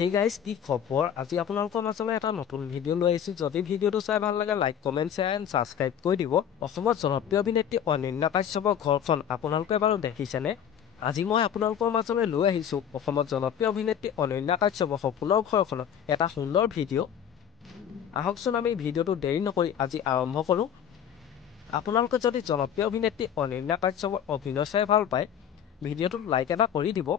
Hey guys, কি খবৰ? আজি আপোনালোকৰ মাজলৈ এটা নতুন ভিডিঅ' লৈ আহিছোঁ। যদি ভিডিঅ'টো চাই ভাল লাগে, like, comment, share and subscribe কৰি দিব। অসমত জনপ্ৰিয় অভিনেত্ৰী অনন্যা কাশ্যপৰ ঘৰখন আপোনালোকে বাৰু দেখিছেনে? আজি মই আপোনালোকৰ মাজলৈ লৈ আহিছোঁ অসমত জনপ্ৰিয় অভিনেত্ৰী অনন্যা কাশ্যপৰ সপোনৰ ঘৰখনৰ এটা সুন্দৰ ভিডিঅ'। আহকচোন আমি ভিডিঅ'টো দেৰি নকৰি আজি আৰম্ভ কৰোঁ। আপোনালোকে যদি জনপ্ৰিয় অভিনেত্ৰী অনন্যা কাশ্যপৰ অভিনয় চাই ভাল পায়, ভিডিঅ'টোত লাইক এটা কৰি দিব।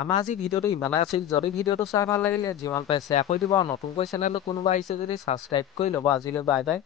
আমাৰ আজি ভিডিঅ'টো ইমানেই আছিল। যদি ভিডিঅ'টো চাই ভাল লাগিলে যিমান পাৰে শ্বেয়াৰ কৰি দিব আৰু নতুনকৈ চেনেলটো কোনোবা আহিছে যদি ছাবস্ক্ৰাইব কৰি ল'ব। আজিলৈ বাই বাই।